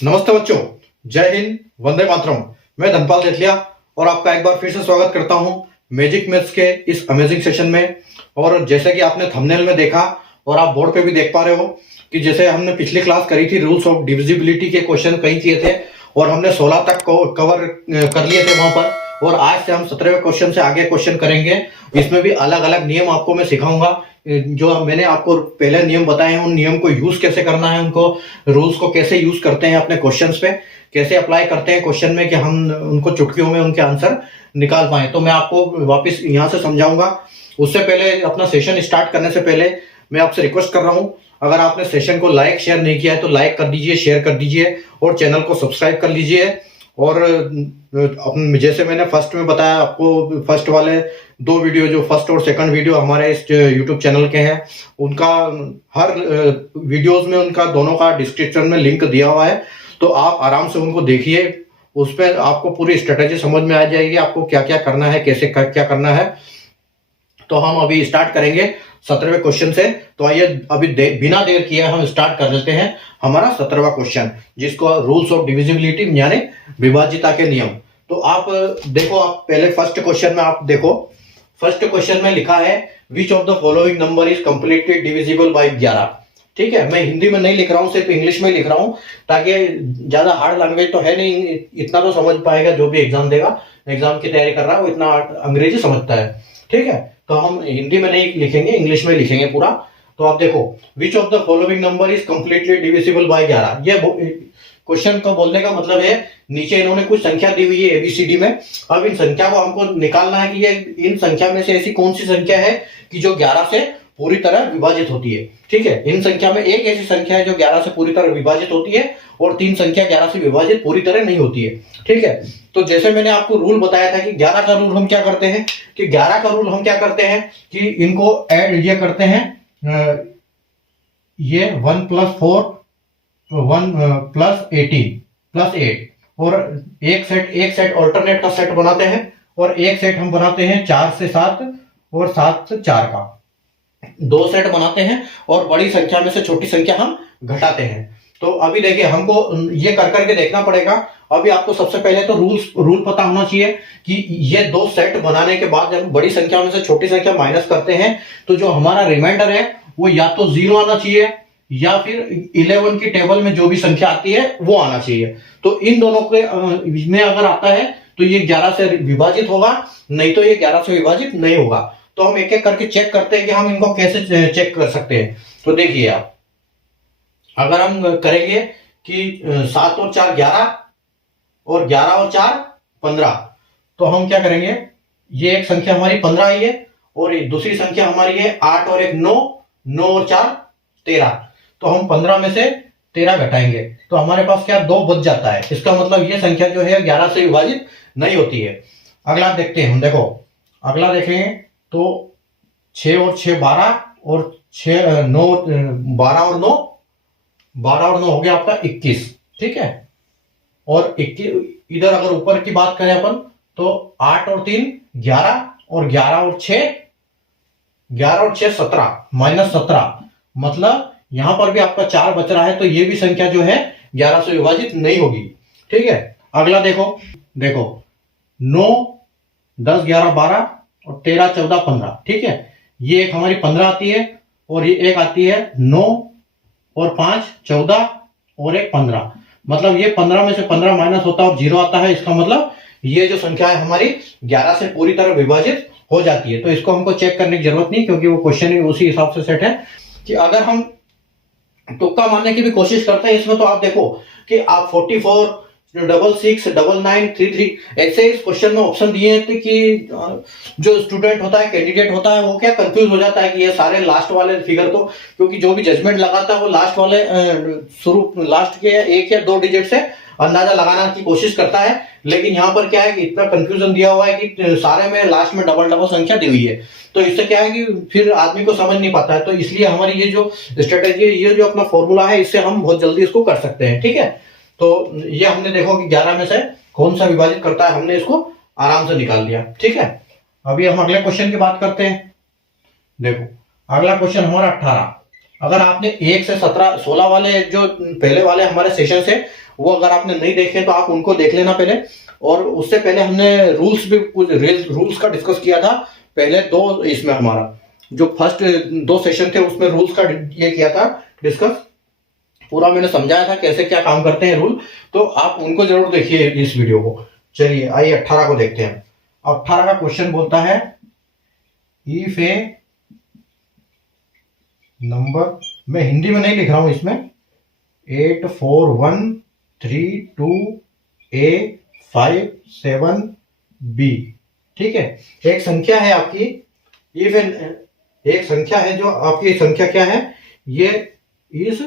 नमस्ते बच्चों, जय हिंद, वंदे मातरम। मैं धनपाल सेठलिया और आपका एक बार फिर से स्वागत करता हूं मैजिक मैथ्स के इस अमेजिंग सेशन में। और जैसे कि आपने थंबनेल में देखा और आप बोर्ड पे भी देख पा रहे हो कि जैसे हमने पिछली क्लास करी थी, रूल्स ऑफ डिविजिबिलिटी के क्वेश्चन कई किए थे और हमने 16 तक कवर कर लिए थे वहां पर। और आज से हम 17वें क्वेश्चन से आगे क्वेश्चन करेंगे। इसमें भी अलग अलग नियम आपको मैं सिखाऊंगा। जो मैंने आपको पहले नियम बताए हैं उन नियम को यूज कैसे करना है, उनको रूल्स को कैसे यूज करते हैं अपने क्वेश्चंस पे, कैसे अप्लाई करते हैं क्वेश्चन में कि हम उनको चुटकियों में उनके आंसर निकाल पाए। तो मैं आपको वापस यहाँ से समझाऊंगा। उससे पहले, अपना सेशन स्टार्ट करने से पहले मैं आपसे रिक्वेस्ट कर रहा हूँ, अगर आपने सेशन को लाइक शेयर नहीं किया है तो लाइक कर दीजिए, शेयर कर दीजिए और चैनल को सब्सक्राइब कर लीजिए। और जैसे मैंने फर्स्ट में बताया आपको, फर्स्ट वाले दो वीडियो, जो फर्स्ट और सेकंड वीडियो हमारे इस यूट्यूब चैनल के हैं, उनका हर वीडियोस में उनका दोनों का डिस्क्रिप्शन में लिंक दिया हुआ है। तो आप आराम से उनको देखिए, उस पर आपको पूरी स्ट्रेटेजी समझ में आ जाएगी, आपको क्या क्या करना है, कैसे क्या करना है। तो हम अभी स्टार्ट करेंगे 17वें क्वेश्चन से। तो आइए अभी बिना देर किए हम स्टार्ट कर देते हैं हमारा 17वां क्वेश्चन, जिसको रूल्स ऑफ डिविजिबिलिटी यानी विभाज्यता के नियम। तो आप देखो, आप पहले फर्स्ट क्वेश्चन में आप देखो, फर्स्ट क्वेश्चन में लिखा है which of the following number is completely divisible by 11। ठीक है, मैं हिंदी में नहीं लिख रहा हूं, सिर्फ इंग्लिश में लिख रहा हूं, ताकि ज्यादा हार्ड लैंग्वेज तो है नहीं, इतना तो समझ पाएगा जो भी एग्जाम देगा, एग्जाम की तैयारी कर रहा है वो इतना अंग्रेजी समझता है। ठीक है, तो हम हिंदी में नहीं लिखेंगे, इंग्लिश में लिखेंगे पूरा। तो आप देखो, which of the following number is completely divisible by 11। ये क्वेश्चन को बोलने का मतलब है, नीचे इन्होंने कुछ संख्या दी हुई है एबीसीडी में। अब इन संख्या को हमको निकालना है कि ये इन संख्या में से ऐसी कौन सी संख्या है कि जो 11 से पूरी तरह विभाजित होती है। ठीक है, इन संख्या में एक ऐसी संख्या है जो 11 से पूरी तरह विभाजित होती है और 3 संख्या 11 से विभाजित पूरी तरह नहीं होती है। ठीक है, तो जैसे मैंने आपको रूल बताया था कि 11 का रूल हम क्या करते हैं, कि 11 का रूल हम क्या करते हैं कि इनको ऐड ये करते हैं, ये 1 + 4 1 + 18 + 8, और एक सेट ऑल्टरनेट का सेट बनाते हैं और एक सेट हम बनाते हैं 4 से 7 और 7 से 4 का, दो सेट बनाते हैं और बड़ी संख्या में से छोटी संख्या हम घटाते हैं। तो अभी देखिए, हमको ये कर करके देखना पड़ेगा। अभी आपको सबसे पहले तो रूल पता होना चाहिए कि ये दो सेट बनाने के बाद जब बड़ी संख्या में से छोटी संख्या माइनस करते हैं तो जो हमारा रिमाइंडर है वो या तो 0 आना चाहिए या फिर 11 की टेबल में जो भी संख्या आती है वो आना चाहिए। तो इन दोनों के में अगर आता है तो ये 11 से विभाजित होगा, नहीं तो ये 11 से विभाजित नहीं होगा। तो हम एक एक करके चेक करते हैं कि हम इनको कैसे चेक कर सकते हैं। तो देखिए आप, अगर हम करेंगे कि 7 और 4 11 और 11 और 4 15, तो हम क्या करेंगे, ये एक संख्या हमारी 15 आई है और दूसरी संख्या हमारी है 8 और 1 9, 9 और 4 13। तो हम 15 में से 13 घटाएंगे तो हमारे पास क्या 2 बच जाता है। इसका मतलब ये संख्या जो है 11 से विभाजित नहीं होती है। अगला देखते हैं हम, देखो अगला देखेंगे तो 6 और 6 12 और 6 9 12 और 9 हो गया आपका 21। ठीक है, और 21 इधर अगर ऊपर की बात करें अपन तो 8 और 3 11 और 11 और 6 17 -17, मतलब यहां पर भी आपका 4 बच रहा है, तो ये भी संख्या जो है 11 से विभाजित नहीं होगी। ठीक है, अगला देखो 9 10 11 12 और 13 14 15। ठीक है, ये एक हमारी 15 आती है और ये एक आती है 9 और 5 14 और एक 15, मतलब ये 15 में से 15 माइनस होता है और 0 आता है। इसका मतलब ये जो संख्या है हमारी 11 से पूरी तरह विभाजित हो जाती है। तो इसको हमको चेक करने की जरूरत नहीं, क्योंकि वो क्वेश्चन ही उसी हिसाब से सेट है। कि अगर हम तुक्का मारने की भी कोशिश करते हैं इसमें, तो आप देखो कि आप 44 66 99 33 ऐसे इस क्वेश्चन में ऑप्शन दिए हैं कि जो स्टूडेंट होता है, कैंडिडेट होता है, वो क्या कंफ्यूज हो जाता है कि ये सारे लास्ट वाले फिगर, तो क्योंकि जो भी जजमेंट लगाता है वो लास्ट वाले लास्ट के 1 या 2 डिजिट से अंदाजा लगाने की कोशिश करता है। लेकिन यहाँ पर क्या है कि इतना कंफ्यूजन दिया हुआ है कि सारे में लास्ट में डबल संख्या दी हुई है, तो इससे क्या है कि फिर आदमी को समझ नहीं पाता है। तो इसलिए हमारी ये जो स्ट्रेटेजी है, ये जो अपना फॉर्मूला है, इससे हम बहुत जल्दी इसको कर सकते हैं। ठीक है, तो ये हमने देखो कि 11 में से कौन सा विभाजित करता है, हमने इसको आराम से निकाल लिया। ठीक है, अभी हम अगले क्वेश्चन की बात करते हैं। देखो अगला क्वेश्चन हमारा 18। अगर आपने 1 से 16 वाले जो पहले वाले हमारे सेशन है वो अगर आपने नहीं देखे तो आप उनको देख लेना पहले। और उससे पहले हमने रूल्स भी कुछ रूल्स का डिस्कस किया था पहले दो, इसमें हमारा जो फर्स्ट 2 सेशन थे उसमें रूल्स का ये किया था डिस्कस, पूरा मैंने समझाया था कैसे क्या काम करते हैं रूल, तो आप उनको जरूर देखिए इस वीडियो को। चलिए आइए 18 को देखते हैं। 18 का क्वेश्चन बोलता है इफ ए नंबर, मैं हिंदी में नहीं लिख रहा हूं इसमें, 84132A57B, ठीक है। एक संख्या है आपकी, इफ एक संख्या है जो आपकी संख्या क्या है, ये इज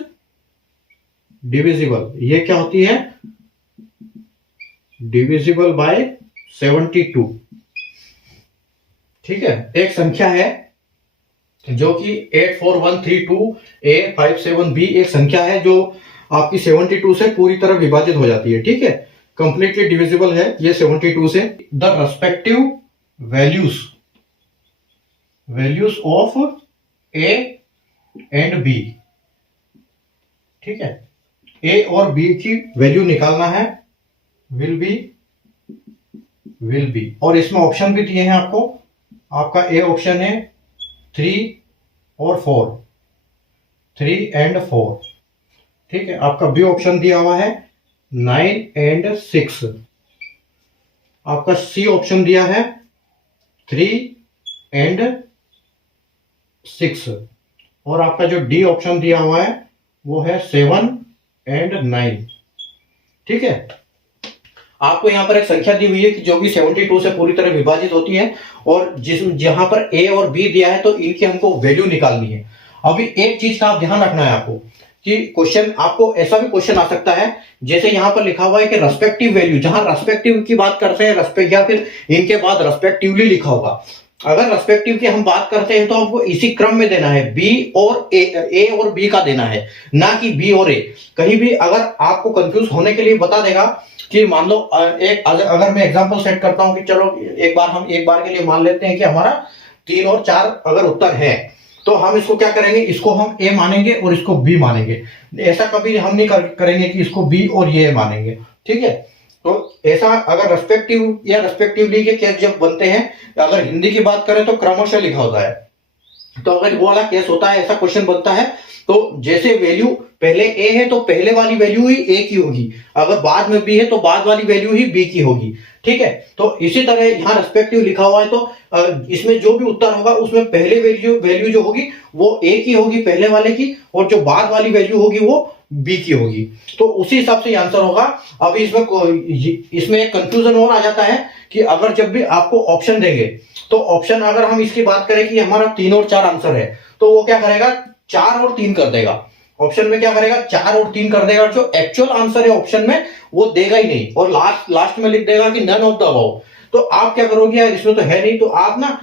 डिविजिबल, ये क्या होती है, डिविजिबल बाय 72, ठीक है। एक संख्या है जो कि 84132A57B एक संख्या है जो आपकी 72 से पूरी तरह विभाजित हो जाती है, ठीक है, कंप्लीटली डिविजिबल है ये 72 से। The respective values of A and B, ठीक है, A और B की वैल्यू निकालना है, विल बी, और इसमें ऑप्शन भी दिए हैं आपको। आपका A ऑप्शन है 3 और 4, 3 एंड 4, ठीक है। आपका बी ऑप्शन दिया हुआ है 9 एंड 6, आपका सी ऑप्शन दिया है 3 एंड 6, और आपका जो डी ऑप्शन दिया हुआ है वो है 7 एंड 9, ठीक है। आपको यहां पर एक संख्या दी हुई है कि जो कि 72 से पूरी तरह विभाजित होती है, और जहां पर ए और बी दिया है तो इनकी हमको वैल्यू निकालनी है। अभी एक चीज का आप ध्यान रखना है आपको कि क्वेश्चन, आपको ऐसा भी क्वेश्चन आ सकता है जैसे यहां पर लिखा हुआ है कि रेस्पेक्टिव वैल्यू, जहां रेस्पेक्टिव की बात करते हैं रेस्पेक्ट, या फिर इनके बाद रेस्पेक्टिवली लिखा होगा। अगर रेस्पेक्टिव की हम बात करते हैं तो आपको इसी क्रम में देना है, बी और ए और बी का देना है, ना कि बी और ए। कहीं भी अगर आपको कंफ्यूज होने के लिए बता देगा कि मान लो अगर मैं एग्जांपल सेट करता हूं कि चलो एक बार के लिए मान लेते हैं कि हमारा 3 और 4 अगर उत्तर है, तो हम इसको क्या करेंगे, इसको हम ए मानेंगे और इसको बी मानेंगे। ऐसा कभी हम नहीं करेंगे कि इसको बी और ये मानेंगे, ठीक है। तो ऐसा अगर रेस्पेक्टिव या रेस्पेक्टिवली के केस जब बनते हैं, अगर हिंदी की बात करें तो क्रमशः लिखा होता है, तो अगर वो वाला केस होता है, ऐसा क्वेश्चन बनता है, तो जैसे वैल्यू पहले ए है तो पहले वाली वैल्यू ही ए की होगी, अगर बाद में बी है तो बाद वाली वैल्यू ही बी की होगी, ठीक है। तो इसी तरह यहाँ रेस्पेक्टिव लिखा हुआ है तो इसमें जो भी उत्तर होगा उसमें पहले वैल्यू जो होगी वो ए की होगी पहले वाले की, और जो बाद वाली वैल्यू होगी वो बी की होगी, तो उसी हिसाब से आंसर होगा। अब इसमें एक कंफ्यूजन और आ जाता है कि अगर जब भी आपको ऑप्शन देंगे तो ऑप्शन अगर हम इसकी बात करें कि हमारा 3 और 4 आंसर है, तो वो क्या करेगा 4 और 3 कर देगा, ऑप्शन में क्या करेगा 4 और 3 कर देगा, जो एक्चुअल आंसर है ऑप्शन में वो देगा ही नहीं, और लास्ट में लिख देगा कि नन ऑफ द अबव। तो आप क्या करोगे यार, इसमें तो है नहीं, तो आप ना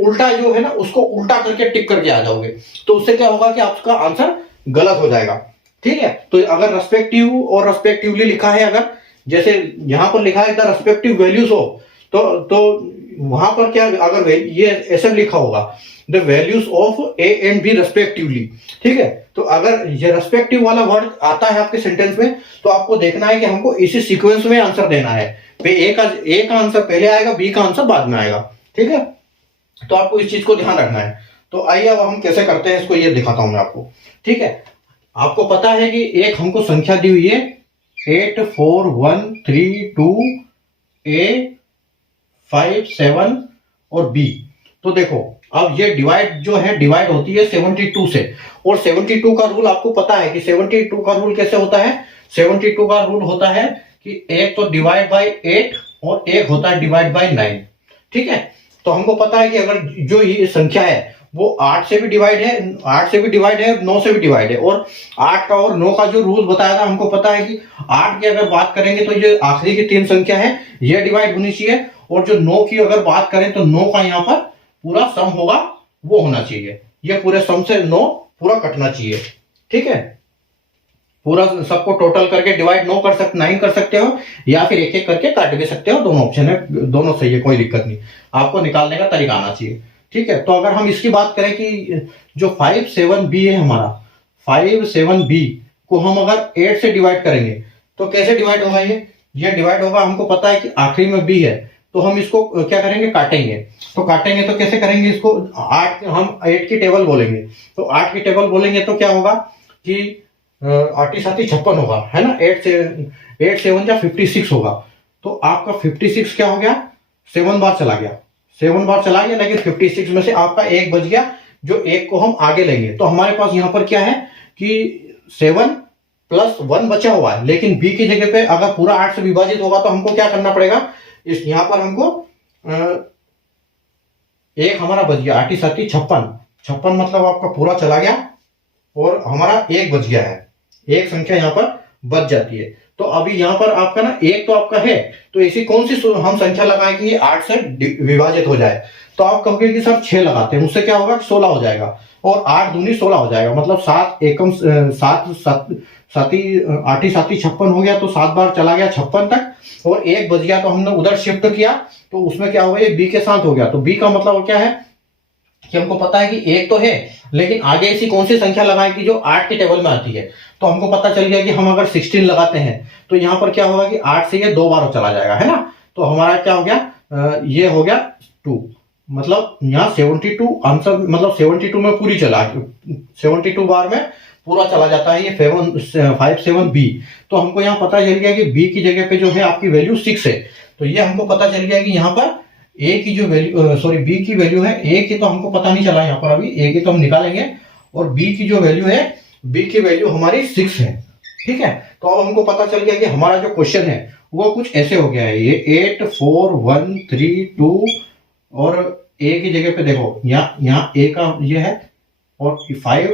उल्टा जो है ना उसको उल्टा करके टिक करके आ जाओगे, तो उससे क्या होगा कि आपका आंसर गलत हो जाएगा, ठीक है। तो अगर रेस्पेक्टिव और रेस्पेक्टिवली लिखा है, अगर जैसे यहां पर लिखा है द रेस्पेक्टिव वैल्यूज हो, तो वहां पर क्या, अगर ये ऐसा लिखा होगा the values of A and B respectively, ठीक है। तो अगर ये रेस्पेक्टिव वाला वर्ड आता है आपके सेंटेंस में, तो आपको देखना है कि हमको इसी सीक्वेंस में आंसर देना है, ए का आंसर पहले आएगा, बी का आंसर बाद में आएगा, ठीक है। तो आपको इस चीज को ध्यान रखना है। तो आइए अब हम कैसे करते हैं इसको, ये दिखाता हूं मैं आपको, ठीक है। आपको पता है कि एक हमको संख्या दी हुई है 84132A57 और B। तो देखो अब ये डिवाइड होती है 72 से, और 72 का रूल आपको पता है कि 72 का रूल कैसे होता है, 72 का रूल होता है कि एक तो डिवाइड बाय 8 और एक होता है डिवाइड बाय 9, ठीक है। तो हमको पता है कि अगर जो ये संख्या है वो 8 से भी डिवाइड है, 9 से भी डिवाइड है, और 8 का और 9 का जो रूल बताया था हमको पता है कि 8 की अगर बात करेंगे तो ये आखिरी की 3 संख्या है ये डिवाइड होनी चाहिए, और जो 9 की अगर बात करें तो 9 का यहाँ पर पूरा सम होगा वो होना चाहिए, ये पूरे सम से 9 पूरा कटना चाहिए, ठीक है। पूरा सबको टोटल करके डिवाइड 9 कर सकते हो, या फिर एक एक करके काट भी सकते हो, दोनों ऑप्शन है, दोनों सही है, कोई दिक्कत नहीं, आपको निकालने का तरीका आना चाहिए, ठीक है। तो अगर हम इसकी बात करें कि जो 57B है हमारा, 57B को हम अगर 8 से डिवाइड करेंगे तो कैसे डिवाइड होगा? ये डिवाइड होगा, हमको पता है कि आखिरी में B है, तो हम इसको क्या करेंगे? काटेंगे। तो काटेंगे तो कैसे करेंगे इसको? 8 हम 8 की टेबल बोलेंगे, तो 8 की टेबल बोलेंगे तो क्या होगा कि 8 साथी 56 होगा, है ना। 8 7 या 56 होगा। तो आपका 56 क्या हो गया? 7 बार चला गया, 7 बार चला गया, लेकिन 56 में से आपका एक बच गया, जो एक को हम आगे लेंगे। तो हमारे पास यहाँ पर क्या है कि 7 प्लस 1 बचा हुआ है, लेकिन बी की जगह पे अगर पूरा 8 से विभाजित होगा तो हमको क्या करना पड़ेगा? इस यहाँ पर हमको एक हमारा बच गया, 8 साथी 56, 56 मतलब आपका पूरा चला गया और हमारा एक बच गया है, एक संख्या यहाँ पर बच जाती है। तो अभी यहाँ पर आपका ना एक तो आपका है, तो ऐसी कौन सी हम संख्या लगाएं कि ये 8 से विभाजित हो जाए? तो आप कहोगे कि सर 6 लगाते हैं, उससे क्या होगा? 16 हो जाएगा, और 8 दूनी 16 हो जाएगा, मतलब 7 एकम 7 साथी 8 साथी 56 हो गया, तो 7 बार चला गया 56 तक, और एक बच गया तो हमने उधर शिफ्ट किया, तो उसमें क्या होगा? ये बी के साथ हो गया। तो बी का मतलब क्या है कि हमको पता है कि एक तो है, लेकिन आगे ऐसी कौन सी संख्या लगाएं कि जो 8 के टेबल में आती है? तो हमको पता चल गया कि हम अगर 16 लगाते हैं तो यहाँ पर क्या होगा कि 8 से ये 2 बार चला जाएगा, है ना। तो हमारा क्या हो गया? ये हो गया 2, मतलब यहाँ 72 आंसर, मतलब 72 में पूरी चला, 72 बार में पूरा चला जाता है ये 57B। तो हमको यहाँ पता चल गया कि बी की जगह पे जो है आपकी वैल्यू 6 है। तो ये हमको पता चल गया कि यहाँ पर ए की जो वैल्यू सॉरी बी की वैल्यू है, ए की तो हमको पता नहीं चला यहाँ पर, अभी ए की तो हम निकालेंगे, और बी की जो वैल्यू है, बी की वैल्यू हमारी 6 है, ठीक है। तो अब हमको पता चल गया कि हमारा जो क्वेश्चन है वो कुछ ऐसे हो गया है, ये 8 4 1 3 2, और ए की जगह पे देखो यहाँ ए का ये है, और 5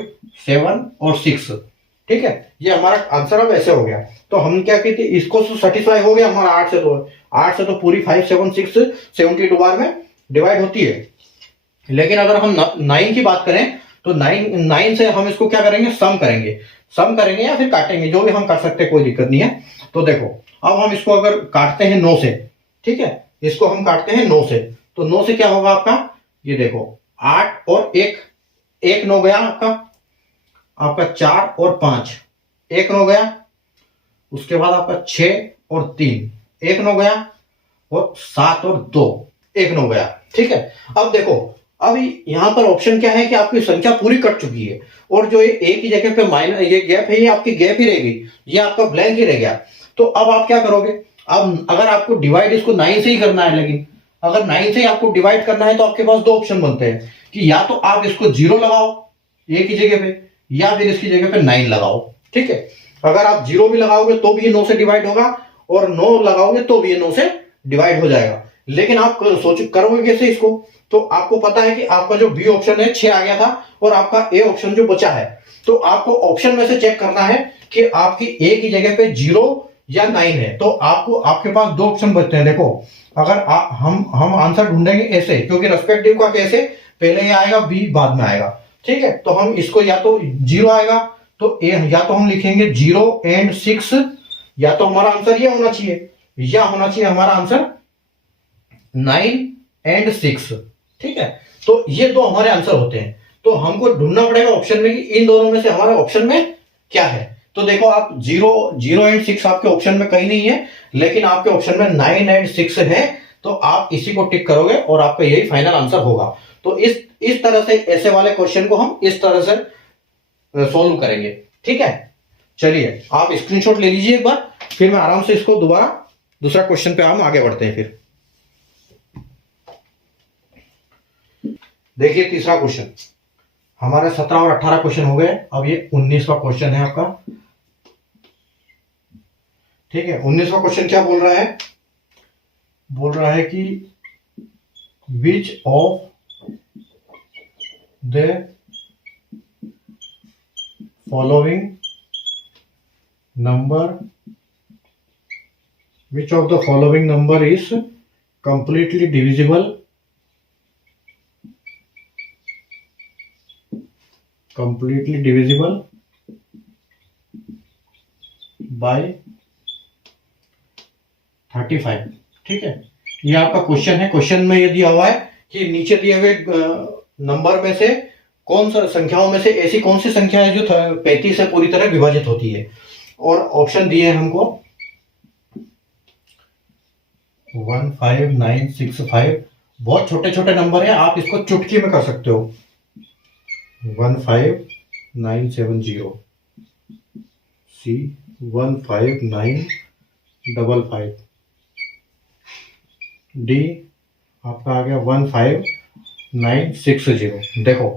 7 और 6, ठीक है। ये हमारा आंसर अब ऐसे हो गया। तो हम क्या कहते हैं, इसको सेटिस्फाई हो गया हमारा 8 से तो पूरी 5 7 6 72 बार में डिवाइड होती है। लेकिन अगर हम 9 की बात करें तो 9 से हम इसको क्या करेंगे? सम करेंगे या फिर काटेंगे, जो भी हम कर सकते हैं, कोई दिक्कत नहीं है। तो देखो अब हम इसको अगर काटते हैं 9 से, ठीक है, इसको हम काटते हैं 9 से, तो 9 से क्या होगा आपका? ये देखो 8 और 1 9 गया आपका 4 और 5 1 9 गया, उसके बाद आपका 6 और 3 1 9 गया, और 7 और 2 1 9 गया, ठीक है। अब देखो, अभी यहां पर ऑप्शन क्या है कि आपकी संख्या पूरी कट चुकी है, और जो ये ए की जगह पे माइनस ये गैप है, ये आपकी गैप ही रहेगी, ये आपका ब्लैंक ही रह गया। तो अब आप क्या करोगे? अब अगर आपको डिवाइड इसको 9 से ही करना है, लेकिन अगर 9 से ही आपको डिवाइड करना है तो आपके पास दो ऑप्शन बनते हैं कि या तो आप इसको 0 लगाओ ए की जगह पे, या फिर इसकी जगह पे 9 लगाओ, ठीक है। अगर आप 0 भी लगाओगे तो भी ये 9 से डिवाइड होगा, और 9 लगाओगे तो भी ये 9 से डिवाइड हो जाएगा। लेकिन आप सोच करोगे कैसे इसको? तो आपको पता है कि आपका जो बी ऑप्शन है 6 आ गया था, और आपका ए ऑप्शन जो बचा है, तो आपको ऑप्शन में से चेक करना है कि आपकी ए की जगह पे 0 या 9 है। तो आपके पास दो ऑप्शन बचते हैं। देखो, अगर हम आंसर ढूंढेंगे ऐसे, क्योंकि रेस्पेक्टिव का कैसे पहले ये आएगा, बी बाद में आएगा, ठीक है। तो हम इसको या तो 0 आएगा तो या तो हम लिखेंगे 0 एंड 6, या तो हमारा आंसर ये होना चाहिए, या होना चाहिए हमारा आंसर 9 एंड 6, ठीक है। तो ये दो हमारे आंसर होते हैं। तो हमको ढूंढना पड़ेगा ऑप्शन में कि इन दोनों में से हमारे ऑप्शन में क्या है। तो देखो, आप 0 एंड 6 आपके ऑप्शन में कहीं नहीं है, लेकिन आपके ऑप्शन में 9 एंड 6 है, तो आप इसी को टिक करोगे और आपका यही फाइनल आंसर होगा। तो इस तरह से ऐसे वाले क्वेश्चन को हम इस तरह से सोल्व करेंगे, ठीक है। चलिए आप स्क्रीनशॉट ले लीजिए एक बार, फिर मैं आराम से इसको दोबारा दूसरा क्वेश्चन पे हम आगे बढ़ते हैं। फिर देखिए तीसरा क्वेश्चन, हमारे 17 और 18 क्वेश्चन हो गए, अब ये 19वां क्वेश्चन है आपका, ठीक है। 19वां क्वेश्चन क्या बोल रहा है? बोल रहा है कि which of the following number is completely divisible bye 35, ठीक है। ये आपका क्वेश्चन है। क्वेश्चन में ये दिया हुआ है कि नीचे दिए हुए नंबर में से कौन सा संख्याओं में से ऐसी कौन सी संख्या है जो 35 से पूरी तरह विभाजित होती है। और ऑप्शन दिए हैं हमको 15965। बहुत छोटे छोटे नंबर है, आप इसको चुटकी में कर सकते हो। 15970 C 15955 D आपका आ गया 15960। देखो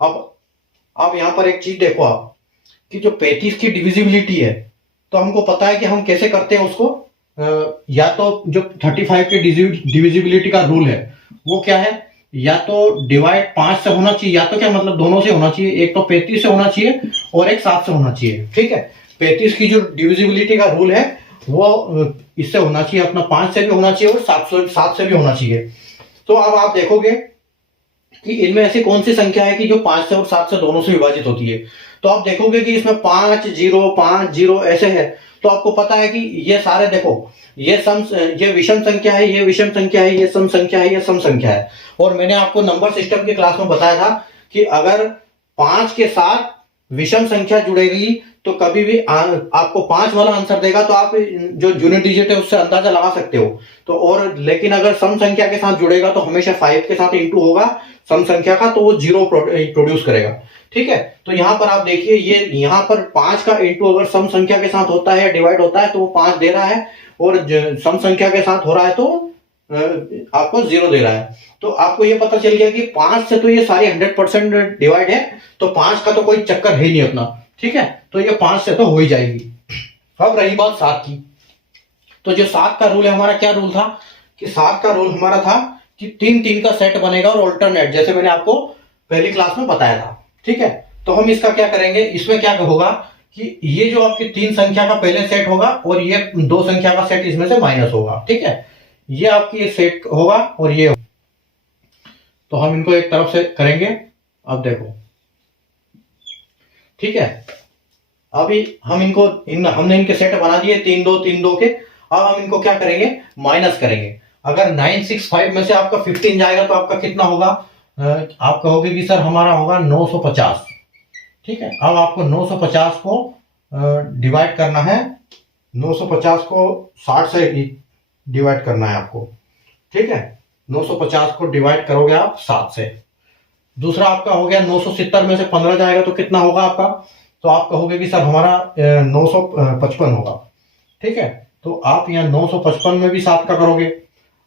अब यहां पर एक चीज देखो आप कि जो 35 की डिविजिबिलिटी है, तो हमको पता है कि हम कैसे करते हैं उसको। या तो जो 35 की डिविजिबिलिटी का रूल है वो क्या है, या तो डिवाइड 5 से होना चाहिए, या तो क्या मतलब दोनों से होना चाहिए। एक तो 35 से होना चाहिए और एक 7 से होना चाहिए। ठीक है, 35 की जो डिविजिबिलिटी का रूल है वो इससे होना चाहिए, अपना 5 से भी होना चाहिए और 7 से भी होना चाहिए। तो अब आप देखोगे कि इनमें ऐसी कौन सी संख्या है कि जो 5 से और 7 से दोनों से विभाजित होती है। तो आप देखोगे कि इसमें 5 0 5 0 ऐसे है। तो आपको पता है कि ये सारे देखो, ये विषम संख्या है, ये विषम संख्या है, ये सम संख्या है, ये सम संख्या है। और मैंने आपको नंबर सिस्टम की क्लास में बताया था कि अगर 5 के साथ विषम संख्या जुड़ेगी तो कभी भी आपको 5 वाला आंसर देगा, तो आप जो यूनिट डिजिट है उससे अंदाजा लगा सकते हो। तो और लेकिन अगर सम संख्या के साथ जुड़ेगा तो हमेशा 5 के साथ इंटू होगा सम संख्या का, तो वो 0 प्रोड्यूस करेगा। ठीक है, तो यहां पर आप देखिए, ये यहां पर 5 का इंटू अगर सम संख्या के साथ होता है, डिवाइड होता है, तो वो 5 दे रहा है, और सम संख्या के साथ हो रहा है तो आपको 0 दे रहा है। तो आपको ये पता चल गया कि 5 से तो ये सारी 100% डिवाइड है, तो 5 का तो कोई चक्कर है ही नहीं अपना। ठीक है, तो ये 5 से तो हो ही जाएगी। अब रही बात 7 की, तो जो 7 का रूल है हमारा, क्या रूल था कि 7 का रूल हमारा था कि 3 3 का सेट बनेगा और ऑल्टरनेट, जैसे मैंने आपको पहली क्लास में बताया था। ठीक है, तो हम इसका क्या करेंगे, इसमें क्या होगा कि ये जो आपकी 3 संख्या का पहले सेट होगा और ये 2 संख्या का सेट इसमें से माइनस होगा। ठीक है, ये आपकी ये सेट होगा और ये होगा। तो हम इनको एक तरफ से करेंगे। अब देखो, ठीक है, अभी हम इनको हमने इनके सेट बना दिए 3 2 3 2 के। अब हम इनको क्या करेंगे, माइनस करेंगे। अगर 965 में से आपका 15 जाएगा तो आपका कितना होगा, आप कहोगे कि सर हमारा होगा 950। ठीक है, अब आपको 950 को डिवाइड करना है, 950 को 60 से डिवाइड करना है आपको। ठीक है, 950 को डिवाइड करोगे आप 7 से। दूसरा आपका हो गया 970 में से 15 जाएगा तो कितना होगा आपका, तो आप कहोगे कि सर हमारा 955 होगा। ठीक है, तो आप यहाँ 955 में भी 7 का करोगे।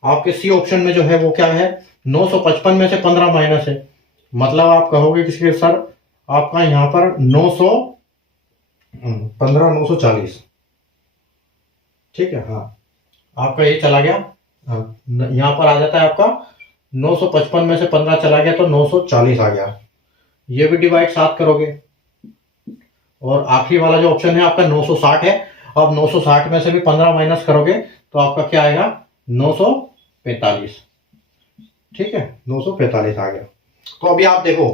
आपके सी ऑप्शन में जो है वो क्या है, 955 में से 15 माइनस है, मतलब आप कहोगे कि सर आपका यहाँ पर 940। ठीक है, हाँ, आपका ये चला गया, यहाँ पर आ जाता है आपका 955 में से 15 चला गया तो 940 आ गया। ये भी डिवाइड 7 करोगे। और आखिरी वाला जो ऑप्शन है आपका 960 है। अब 960 में से भी 15 माइनस करोगे तो आपका क्या आएगा, 945। ठीक है, 945 आ गया। तो अभी आप देखो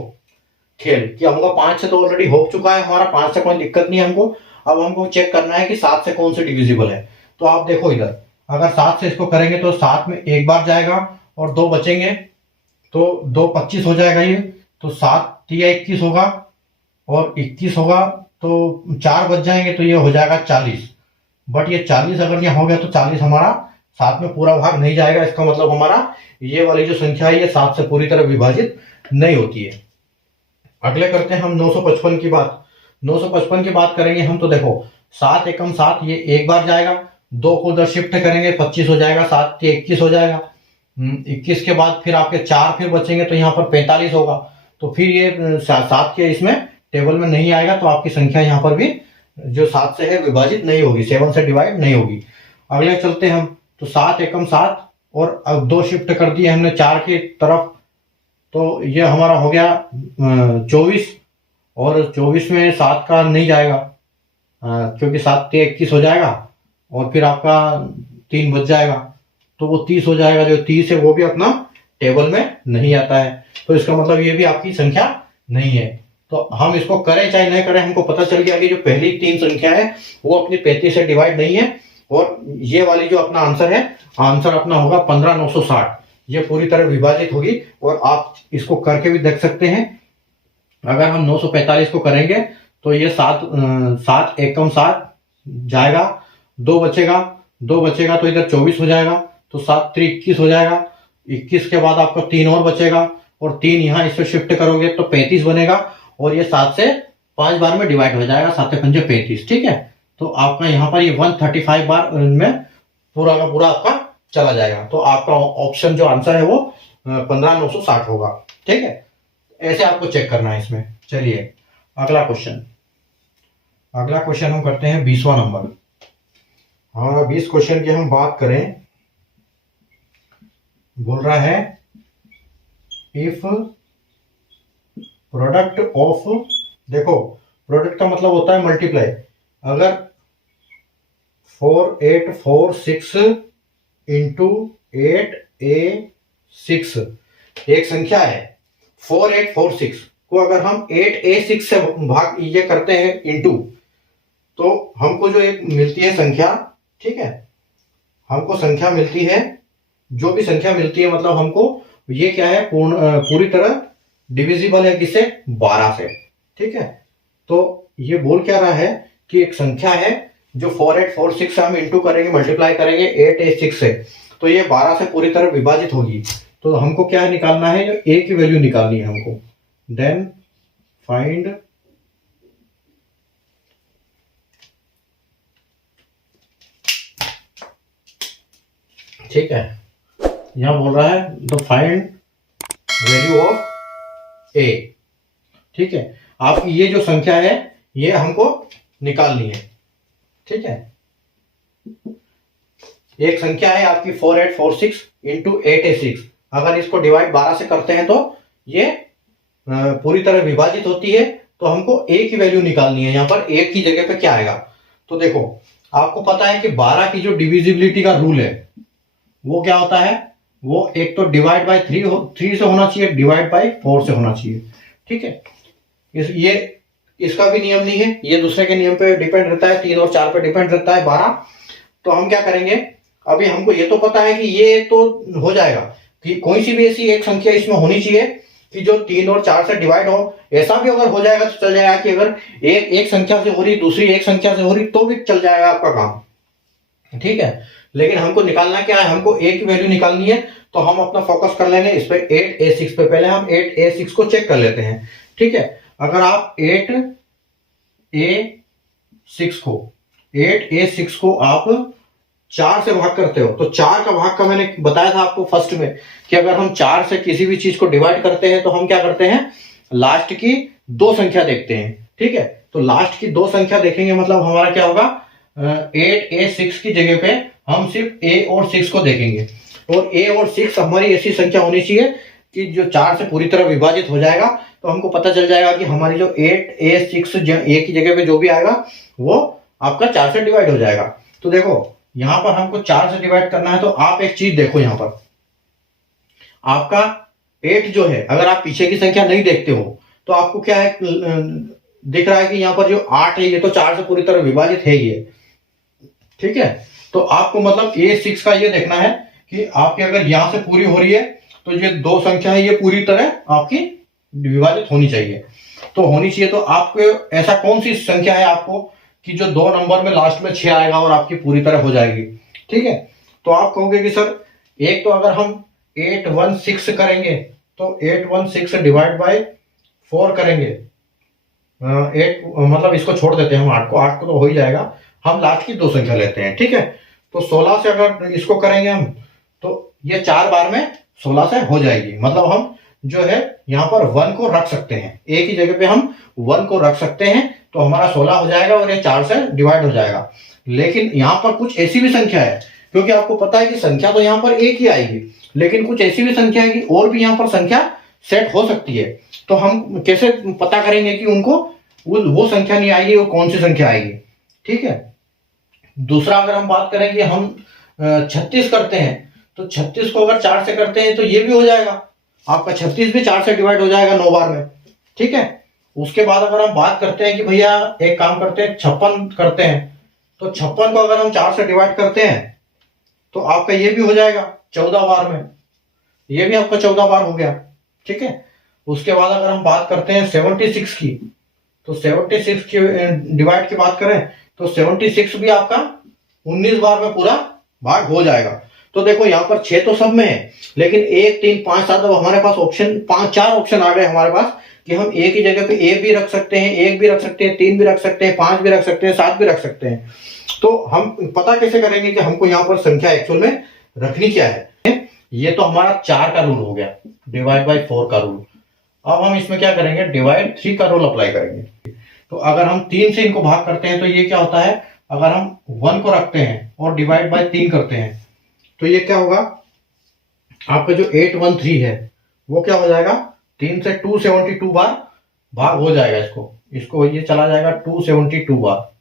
खेल कि हमको 5 से तो ऑलरेडी हो चुका है हमारा, 5 से कोई दिक्कत नहीं है हमको। अब हमको चेक करना है कि 7 से कौन से डिविजिबल है। तो आप देखो इधर, अगर 7 से इसको करेंगे तो 7 में एक बार जाएगा और 2 बचेंगे, तो 2 25 हो जाएगा ये, तो 7 3 21 होगा, और 21 होगा तो 4 बच जाएंगे तो ये हो जाएगा 40। बट ये 40 अगर यहाँ हो गया तो 40 हमारा 7 में पूरा भाग नहीं जाएगा। इसका मतलब हमारा ये वाली जो संख्या है ये 7 से पूरी तरह विभाजित नहीं होती है। अगले करते हैं हम 955 की बात। 955 की बात करेंगे हम, तो देखो 7 एकम 7, ये एक बार जाएगा, 2 को उधर शिफ्ट करेंगे 25 हो जाएगा, 7 के 21 हो जाएगा। 21 के बाद फिर आपके 4 फिर बचेंगे तो यहाँ पर 45 होगा, तो फिर ये 7 के इसमें टेबल में नहीं आएगा, तो आपकी संख्या यहाँ पर भी जो 7 से है विभाजित नहीं होगी, 7 से डिवाइड नहीं होगी। अगले चलते हैं हम, तो 7 एकम 7 और अब 2 शिफ्ट कर दिए हमने 4 की तरफ, तो ये हमारा हो गया 24, और 24 में 7 का नहीं जाएगा क्योंकि 7 के 21 हो जाएगा, और फिर आपका 3 बच जाएगा तो वो 30 हो जाएगा। जो 30 है वो भी अपना टेबल में नहीं आता है, तो इसका मतलब ये भी आपकी संख्या नहीं है। तो हम इसको करें चाहे नहीं करें, हमको पता चल गया कि जो पहली 3 संख्या है वो अपनी 35 से डिवाइड नहीं है, और ये वाली जो अपना आंसर है, आंसर अपना होगा 15960। ये पूरी तरह विभाजित होगी। और आप इसको करके भी देख सकते हैं। अगर हम 945 को करेंगे तो ये 7 एकम 7 जाएगा, 2 बचेगा, 2 बचेगा तो इधर 24 हो जाएगा, तो 7 3 21 हो जाएगा। 21 के बाद आपका 3 और बचेगा, और 3 यहाँ इससे शिफ्ट करोगे तो 35 बनेगा, और ये 7 से 5 बार में डिवाइड हो जाएगा, 7 पंजे 35। ठीक है, तो आपका यहाँ पर ये 135 बार में पूरा का पूरा आपका चला जाएगा। तो आपका ऑप्शन जो आंसर है वो 15960 होगा। ठीक है, ऐसे आपको चेक करना है इसमें। चलिए अगला क्वेश्चन हम करते हैं 20वां नंबर। हमारा 20 क्वेश्चन की हम बात करें, बोल रहा है इफ प्रोडक्ट ऑफ, देखो प्रोडक्ट का मतलब होता है मल्टीप्लाई। अगर 4846 इंटू 8a6 एक संख्या है, 4846 को अगर हम 8a6 से भाग ये करते हैं इंटू, तो हमको जो एक मिलती है संख्या, ठीक है, हमको संख्या मिलती है, जो भी संख्या मिलती है मतलब हमको ये क्या है, पूरी तरह डिविजिबल है किससे, 12 से। ठीक है, तो ये बोल क्या रहा है कि एक संख्या है जो 4846 से हम इंटू करेंगे, मल्टीप्लाई करेंगे 8a6 से, तो ये 12 से पूरी तरह विभाजित होगी। तो हमको क्या निकालना है, जो a की वैल्यू निकालनी है हमको। देन फाइंड ठीक है, यहां बोल रहा है the find value of a। ठीक है, आपकी ये जो संख्या है ये हमको निकालनी है। ठीक है, एक संख्या है आपकी 4846 इंटू 8a6। अगर इसको डिवाइड 12 से करते हैं तो ये पूरी तरह विभाजित होती है, तो हमको a की वैल्यू निकालनी है। यहाँ पर a की जगह पे क्या आएगा, तो देखो आपको पता है कि 12 की जो डिविजिबिलिटी का रूल है वो क्या होता है, वो एक तो डिवाइड बाय 3 से होना चाहिए, डिवाइड बाय 4 से होना चाहिए। ठीक है, इसका भी नियम नहीं है, ये दूसरे के नियम पे डिपेंड रहता है, 3 और 4 पे डिपेंड रहता है 12। तो हम क्या करेंगे, अभी हमको ये तो पता है कि ये तो हो जाएगा कि कोई सी भी ऐसी एक संख्या इसमें होनी चाहिए कि जो 3 और 4 से डिवाइड हो। ऐसा भी अगर हो जाएगा तो चल जाएगा कि अगर एक संख्या से हो रही, दूसरी एक संख्या से हो रही, तो भी चल जाएगा आपका काम। ठीक है, लेकिन हमको निकालना क्या है, हमको a की वैल्यू निकालनी है। तो हम अपना फोकस कर लेंगे इस पे 8a6 पे। पहले हम 8a6 को चेक कर लेते हैं। ठीक है, अगर आप 8a6 को आप 4 से भाग करते हो, तो 4 का भाग का मैंने बताया था आपको फर्स्ट में कि अगर हम 4 से किसी भी चीज को डिवाइड करते हैं तो हम क्या करते हैं, लास्ट की 2 संख्या देखते हैं। ठीक है, तो लास्ट की 2 संख्या देखेंगे, मतलब हमारा क्या होगा, 8a6 की जगह पे हम सिर्फ a और 6 को देखेंगे। और a और 6 हमारी ऐसी संख्या होनी चाहिए कि जो 4 से पूरी तरह विभाजित हो जाएगा। तो हमको पता चल जाएगा कि हमारी जो 8a6 a की जगह पे जो भी आएगा वो आपका 4 से डिवाइड हो जाएगा। तो देखो यहां पर हमको 4 से डिवाइड करना है, तो आप एक चीज देखो, यहां पर आपका 8 जो है, अगर आप पीछे की संख्या नहीं देखते हो तो आपको क्या है, दिख रहा है कि यहाँ पर जो 8 है ये तो 4 से पूरी तरह विभाजित है ही है। ठीक है, तो आपको मतलब a6 का ये देखना है कि आपकी अगर यहां से पूरी हो रही है तो ये 2 संख्या है ये पूरी तरह आपकी विभाजित होनी चाहिए। तो होनी चाहिए, तो आपको ऐसा कौन सी संख्या है आपको कि जो 2 नंबर में लास्ट में 6 आएगा और आपकी पूरी तरह हो जाएगी। ठीक है, तो आप कहोगे कि सर एक तो अगर हम 816 करेंगे तो 816 डिवाइड बाय 4 करेंगे, 8 मतलब इसको छोड़ देते हैं हम, 8 को तो हो ही जाएगा, हम लास्ट की 2 संख्या लेते हैं। ठीक है, तो 16 से अगर इसको करेंगे हम तो ये 4 बार में 16 से हो जाएगी। मतलब हम जो है यहाँ पर 1 को रख सकते हैं, a की जगह पे हम 1 को रख सकते हैं, तो हमारा 16 हो जाएगा और ये 4 से डिवाइड हो जाएगा। लेकिन यहाँ पर कुछ ऐसी भी संख्या है, क्योंकि आपको पता है कि संख्या तो यहाँ पर एक ही आएगी, लेकिन कुछ ऐसी भी संख्या है कि और भी यहाँ पर संख्या सेट हो सकती है। तो हम कैसे पता करेंगे कि उनको वो संख्या नहीं आएगी, वो कौन सी संख्या आएगी। ठीक है, दूसरा अगर हम बात करें कि हम 36 करते हैं, तो 36 को अगर 4 से करते हैं तो ये भी हो जाएगा, आपका 36 भी 4 से डिवाइड हो जाएगा 9 बार में। ठीक है, उसके बाद अगर हम बात करते हैं कि भैया एक काम करते हैं 56 करते हैं, तो 56 को अगर हम 4 से डिवाइड करते हैं तो आपका ये भी हो जाएगा 14 बार में। ये भी आपका 14 बार हो गया। ठीक है, उसके बाद अगर हम बात करते हैं 76 की, तो 76 की डिवाइड की बात करें तो 76 भी आपका 19 बार में पूरा भाग हो जाएगा। तो देखो यहाँ पर 6 तो सब में है, लेकिन 1 3 5 7 अब हमारे पास ऑप्शन 4 ऑप्शन आ गए हमारे पास कि हम एक ही जगह पे ए भी रख सकते हैं, 1 भी रख सकते हैं, 3 भी रख सकते हैं, 5 भी रख सकते हैं, 7 भी रख सकते हैं। तो हम पता कैसे करेंगे कि हमको यहाँ पर संख्या एक्चुअल में रखनी क्या है। ये तो हमारा 4 का रूल हो गया, डिवाइड बाई 4 का रूल। अब हम इसमें क्या करेंगे, डिवाइड 3 का रूल अप्लाई करेंगे। तो अगर हम 3 से इनको भाग करते हैं तो ये क्या होता है, अगर हम 1 को रखते हैं और डिवाइड बाय 3 करते हैं तो ये क्या होगा, आपका जो 813 है वो क्या हो जाएगा, 3 से 272 बार भाग हो जाएगा। इसको ये चला जाएगा 272 बार।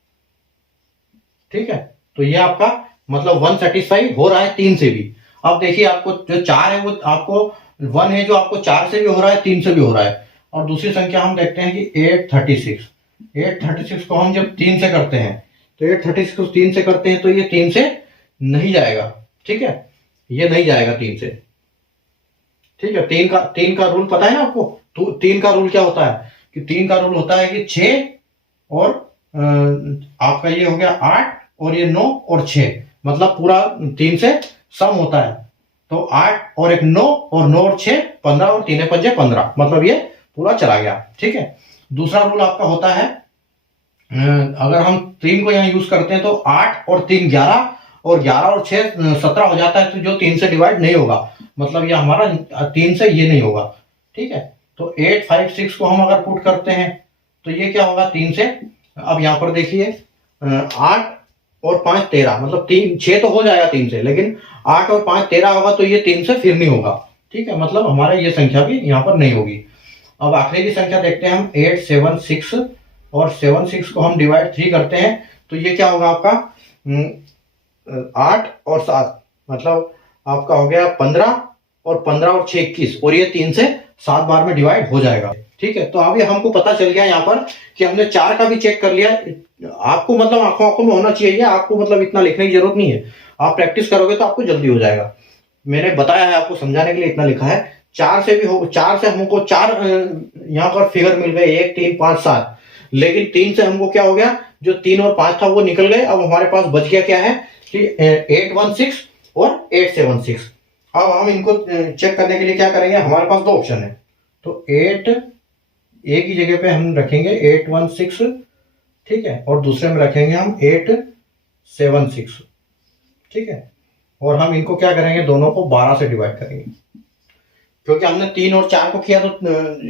ठीक है, तो ये आपका मतलब 1 सेटिस्फाई हो रहा है 3 से भी। अब देखिए आपको जो 4 है वो आपको 1 है जो आपको 4 से भी हो रहा है, 3 से भी हो रहा है। और दूसरी संख्या हम देखते हैं कि 836 को हम जब 3 से करते हैं तो 836 को 3 से करते हैं तो ये 3 से नहीं जाएगा। ठीक है, ये नहीं जाएगा 3 से। ठीक है, 3 का रूल पता है ना आपको। तो 3 का रूल क्या होता है कि 3 का रूल होता है कि 6 और आपका ये हो गया 8 और ये 9 और 6, मतलब पूरा 3 से सम होता है। तो 8 और एक 9 और 9 और 6 15 और 3 पंजे 15, मतलब ये पूरा चला गया। ठीक है, दूसरा रूल आपका होता है अगर हम 3 को यहाँ यूज करते हैं तो 8 और 3 11 और 11 और 6 17 हो जाता है, तो जो 3 से डिवाइड नहीं होगा, मतलब ये हमारा 3 से ये नहीं होगा। ठीक है, तो 856 को हम अगर पुट करते हैं तो ये क्या होगा 3 से। अब यहाँ पर देखिए 8 और 5 13, मतलब 6 तो हो जाएगा 3 से, लेकिन 8 और 5 13 होगा तो ये 3 से फिर नहीं होगा। ठीक है, मतलब हमारे ये संख्या भी यहाँ पर नहीं होगी। अब आखिरी की संख्या देखते हैं हम 876, और 76 को हम डिवाइड 3 करते हैं तो ये क्या होगा आपका 8 और 7, मतलब आपका हो गया 15 और 15 और 6 21, और ये 3 से 7 बार में डिवाइड हो जाएगा। ठीक है, तो अब ये हमको पता चल गया यहाँ पर कि हमने 4 का भी चेक कर लिया। आपको मतलब आंखों में होना चाहिए, आपको मतलब इतना लिखने की जरूरत नहीं है, आप प्रैक्टिस करोगे तो आपको जल्दी हो जाएगा। मैंने बताया है आपको समझाने के लिए इतना लिखा है। 4 से भी हो, 4 से हमको 4 यहाँ पर फिगर मिल गए 1 3 5 7, लेकिन 3 से हमको क्या हो गया, जो 3 और 5 था वो निकल गए। अब हमारे पास बच गया क्या है कि 816 और 876। अब हम इनको चेक करने के लिए क्या करेंगे, हमारे पास 2 ऑप्शन है। तो 8 एक ही जगह पे हम रखेंगे 816, ठीक है, और दूसरे में रखेंगे हम 876। ठीक है, और हम इनको क्या करेंगे, दोनों को 12 से डिवाइड करेंगे, क्योंकि हमने 3 और 4 को किया तो